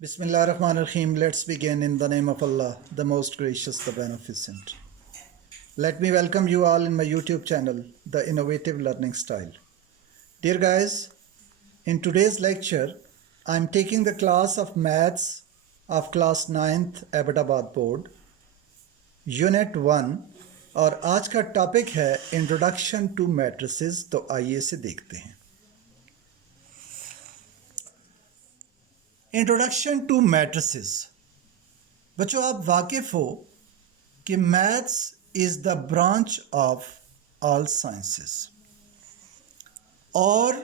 Bismillahirrahmanirrahim. Let's begin in the name of Allah, the most gracious, the beneficent. Let me welcome you all in my YouTube channel, The Innovative Learning Style. Dear guys, in today's lecture, I'm taking the class of Maths of class 9th Abbottabad Board, Unit 1, और आज का topic है introduction to matrices. तो आइए इसे देखते हैं. Introduction to matrices. बच्चों, आप वाकिफ हो कि maths is the branch of all sciences, और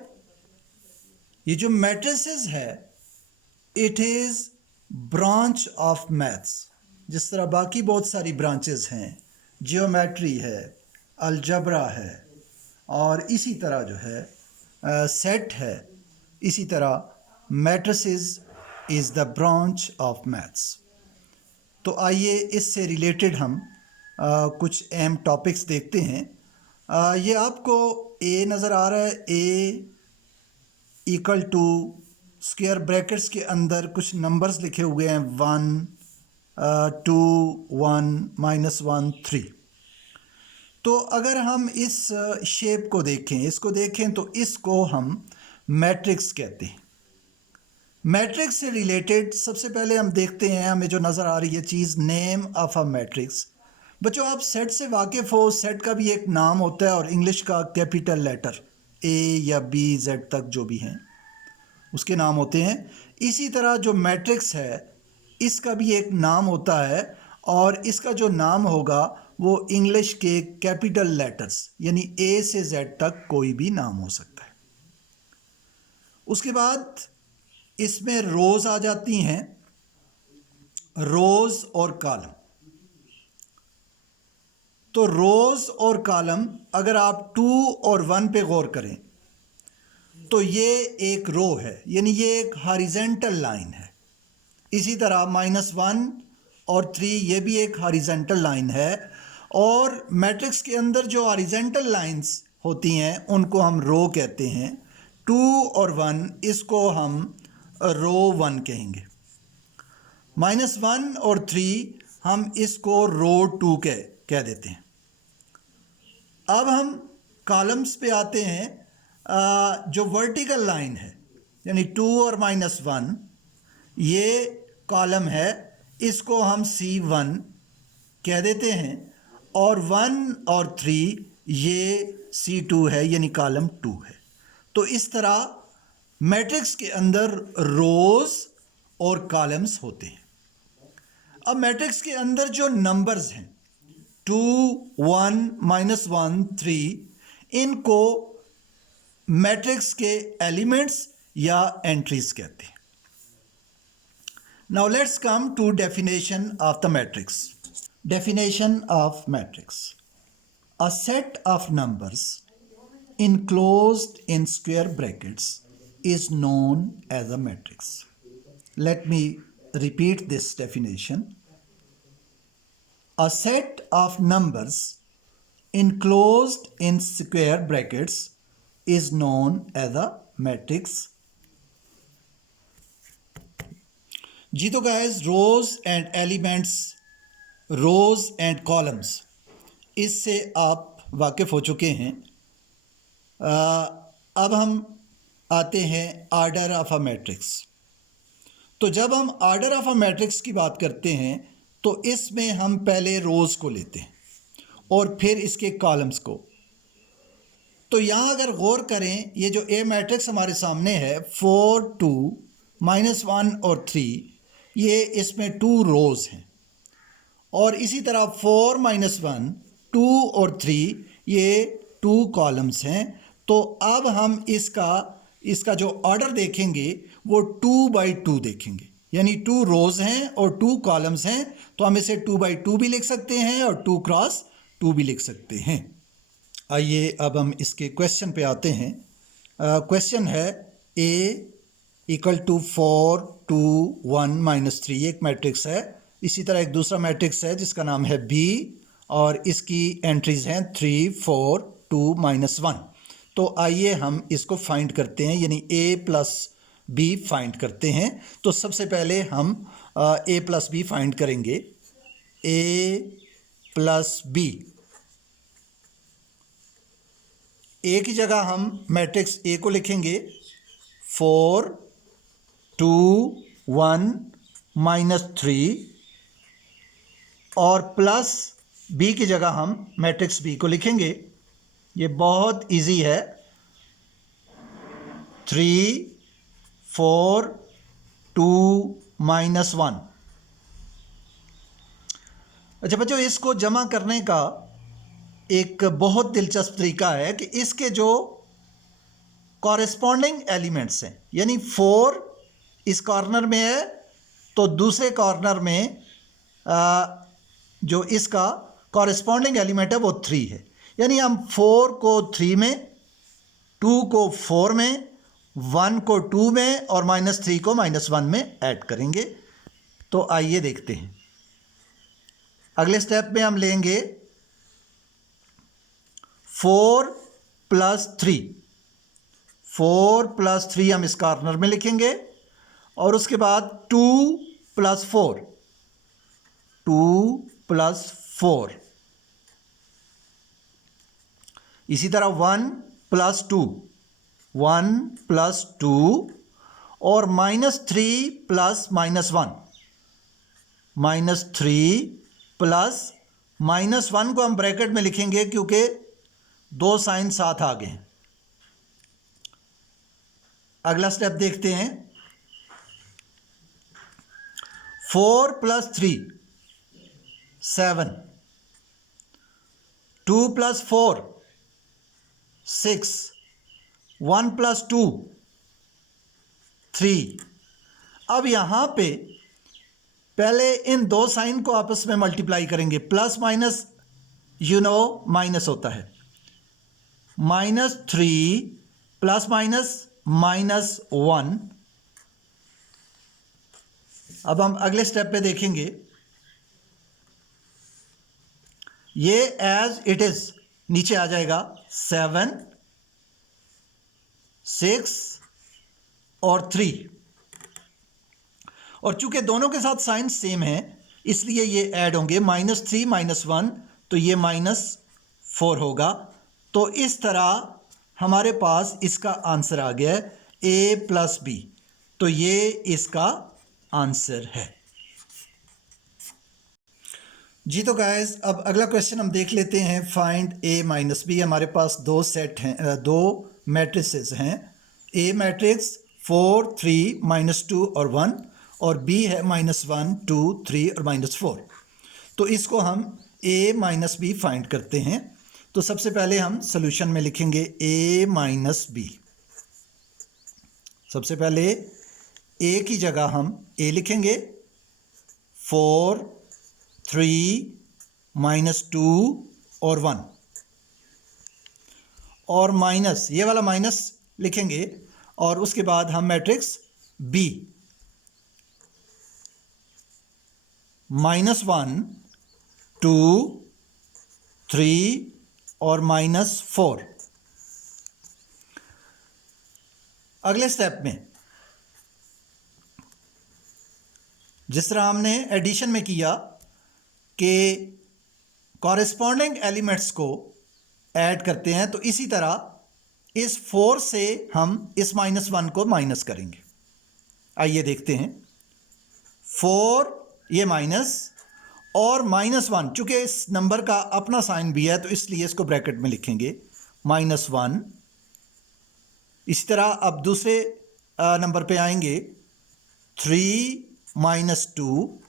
ये जो मैट्रिसेस है it is branch of maths. जिस तरह बाकी बहुत सारी ब्रांचेस हैं, जियोमेट्री है, अलजबरा है, और इसी तरह जो है सेट है, इसी तरह matrices is the branch of maths. तो आइए इससे रिलेटेड हम कुछ अहम टॉपिक्स देखते हैं. ये आपको ए नज़र आ रहा है. ए इक्वल टू स्क्वायर ब्रैकेट्स के अंदर कुछ नंबर्स लिखे हुए हैं 1 2 1 -1 3. तो अगर हम इस शेप को देखें, इसको देखें, तो इसको हम मैट्रिक्स कहते हैं. मैट्रिक्स से रिलेटेड सबसे पहले हम देखते हैं, हमें जो नज़र आ रही है चीज़, नेम ऑफ अ मैट्रिक्स. बच्चों, आप सेट से वाकिफ़ हो. सेट का भी एक नाम होता है, और इंग्लिश का कैपिटल लेटर ए या बी जेड तक जो भी हैं उसके नाम होते हैं. इसी तरह जो मैट्रिक्स है इसका भी एक नाम होता है, और इसका जो नाम होगा वो इंग्लिश के कैपिटल लेटर्स यानी ए से जेड तक कोई भी नाम हो सकता है. उसके बाद इसमें रोज़ आ जाती हैं, रोज़ और कॉलम. तो रोज़ और कॉलम अगर आप 2 और 1 पे गौर करें तो ये एक रो है, यानी ये एक हॉरिजेंटल लाइन है. इसी तरह -1 और 3 ये भी एक हॉरिजेंटल लाइन है. और मैट्रिक्स के अंदर जो हॉरिजेंटल लाइंस होती हैं उनको हम रो कहते हैं. 2 और 1 इसको हम रो 1 कहेंगे. -1 और 3 हम इसको रो 2 कह देते हैं. अब हम कॉलम्स पे आते हैं. जो वर्टिकल लाइन है यानी 2 और -1 ये कॉलम है, इसको हम C1 कह देते हैं, और 1 और 3 ये C2 है यानी कॉलम 2 है. तो इस तरह मैट्रिक्स के अंदर रोज़ और कॉलम्स होते हैं. अब मैट्रिक्स के अंदर जो नंबर्स हैं 2 1 -1 3, इनको मैट्रिक्स के एलिमेंट्स या एंट्रीज कहते हैं. Now let's come to definition of the matrix. Definition of matrix: a set of numbers enclosed in square brackets is known as a matrix. Let me repeat this definition. A set of numbers enclosed in square brackets is known as a matrix. जी तो guys, rows and elements, rows and columns, इससे आप वाकिफ हो चुके हैं. अब हम आते हैं आर्डर ऑफ अ मैट्रिक्स. तो जब हम आर्डर ऑफ अ मैट्रिक्स की बात करते हैं तो इसमें हम पहले रोज़ को लेते हैं और फिर इसके कॉलम्स को. तो यहाँ अगर गौर करें, ये जो ए मैट्रिक्स हमारे सामने है 4 2 -1 और 3, ये इसमें 2 रोज़ हैं, और इसी तरह 4 -1 2 और 3 ये 2 कॉलम्स हैं. तो अब हम इसका जो ऑर्डर देखेंगे वो 2 बाई 2 देखेंगे, यानी 2 रोज़ हैं और 2 कॉलम्स हैं. तो हम इसे 2 बाई 2 भी लिख सकते हैं और 2 क्रॉस 2 भी लिख सकते हैं. आइए अब हम इसके क्वेश्चन पे आते हैं. क्वेश्चन है A इक्वल टू 4 2 1 -3, एक मैट्रिक्स है. इसी तरह एक दूसरा मैट्रिक्स है जिसका नाम है B, और इसकी एंट्रीज हैं 3 4 2 -1. तो आइए हम इसको फाइंड करते हैं, यानी A प्लस बी फाइंड करते हैं। तो सबसे पहले हम ए प्लस बी फाइंड करेंगे। ए प्लस बी, ए की जगह हम मैट्रिक्स ए को लिखेंगे 4 2 1 -3, और प्लस बी की जगह हम मैट्रिक्स बी को लिखेंगे। ये बहुत इजी है, 3 4 2 -1। अच्छा बच्चों, इसको जमा करने का एक बहुत दिलचस्प तरीका है कि इसके जो कॉरेस्पॉन्डिंग एलिमेंट्स हैं, यानी 4 इस कॉर्नर में है तो दूसरे कॉर्नर में जो इसका कॉरेस्पॉन्डिंग एलिमेंट है वो 3 है। यानी हम 4 को 3 में, 2 को 4 में, 1 को 2 में और -3 को -1 में ऐड करेंगे। तो आइए देखते हैं। अगले स्टेप में हम लेंगे 4 + 3। 4 + 3 हम इस कॉर्नर में लिखेंगे, और उसके बाद 2 + 4, 2 + 4, इसी तरह 1 + 2, 1 + 2, और -3 + -1, -3 + -1 को हम ब्रैकेट में लिखेंगे क्योंकि दो साइन साथ आ गए हैं। अगला स्टेप देखते हैं। 4 + 3 7, 2 + 4 6, 1 + 2 3। अब यहाँ पे पहले इन दो साइन को आपस में मल्टीप्लाई करेंगे। प्लस माइनस माइनस होता है, -3 ± -1। अब हम अगले स्टेप पे देखेंगे। ये एज इट इज नीचे आ जाएगा, 7 6 और 3, और चूंकि दोनों के साथ साइन सेम है इसलिए ये ऐड होंगे। -3 -1 तो ये -4 होगा। तो इस तरह हमारे पास इसका आंसर आ गया है, A + B। तो ये इसका आंसर है जी। तो गाइस, अब अगला क्वेश्चन हम देख लेते हैं। Find A - B। हमारे पास दो सेट हैं, दो मैट्रिसेस हैं। A मैट्रिक्स 4 3 -2 और 1, और B है -1 2 3 और -4। तो इसको हम A - B फाइंड करते हैं। तो सबसे पहले हम सॉल्यूशन में लिखेंगे A - B। सबसे पहले A की जगह हम A लिखेंगे, 4 3 -2 और 1, और माइनस, ये वाला माइनस लिखेंगे, और उसके बाद हम मैट्रिक्स B -1 2 3 और -4। अगले स्टेप में जिस तरह हमने एडिशन में किया कि कॉरेस्पॉन्डिंग एलिमेंट्स को ऐड करते हैं, तो इसी तरह इस 4 से हम इस -1 को माइनस करेंगे। आइए देखते हैं। 4 ये माइनस और -1, चूंकि इस नंबर का अपना साइन भी है तो इसलिए इसको ब्रैकेट में लिखेंगे -1। इसी तरह अब दूसरे नंबर पे आएंगे, 3 -2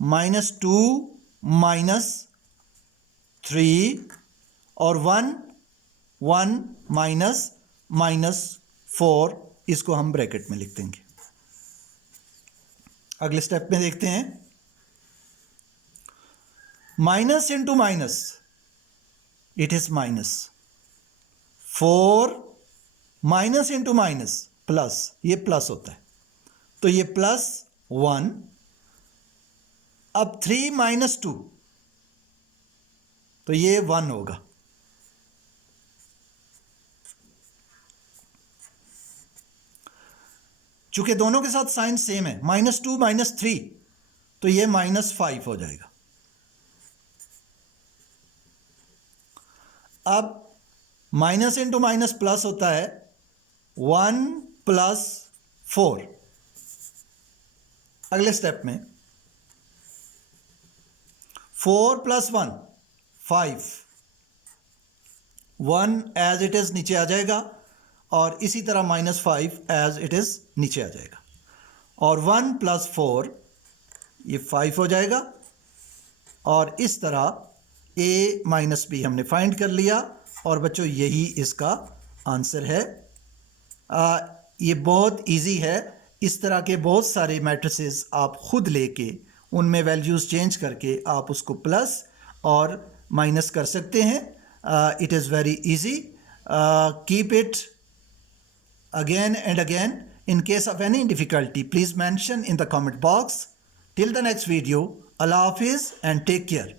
-2 -3 और 1 1 -4, इसको हम ब्रैकेट में लिख देंगे। अगले स्टेप में देखते हैं। Minus into minus, it is minus. 4 minus into minus plus, ये प्लस होता है तो ये +1। अब 3 -2 तो ये 1 होगा। चूंकि दोनों के साथ साइन सेम है, -2 -3, तो ये -5 हो जाएगा। अब माइनस इंटू माइनस प्लस होता है 1 + 4। अगले स्टेप में 4 + 1 5, 1 एज इट इज नीचे आ जाएगा और इसी तरह -5 एज इट इज नीचे आ जाएगा और 1 + 4 ये 5 हो जाएगा और इस तरह a - b हमने फाइंड कर लिया और बच्चों यही इसका आंसर है। ये बहुत इजी है। इस तरह के बहुत सारे मैट्रिसेस आप खुद लेके उनमें वैल्यूज़ चेंज करके आप उसको प्लस और माइनस कर सकते हैं। It is very easy. Keep it again and again. In case of any difficulty, please mention in the comment box. Till the next video, Allah Hafiz and take care.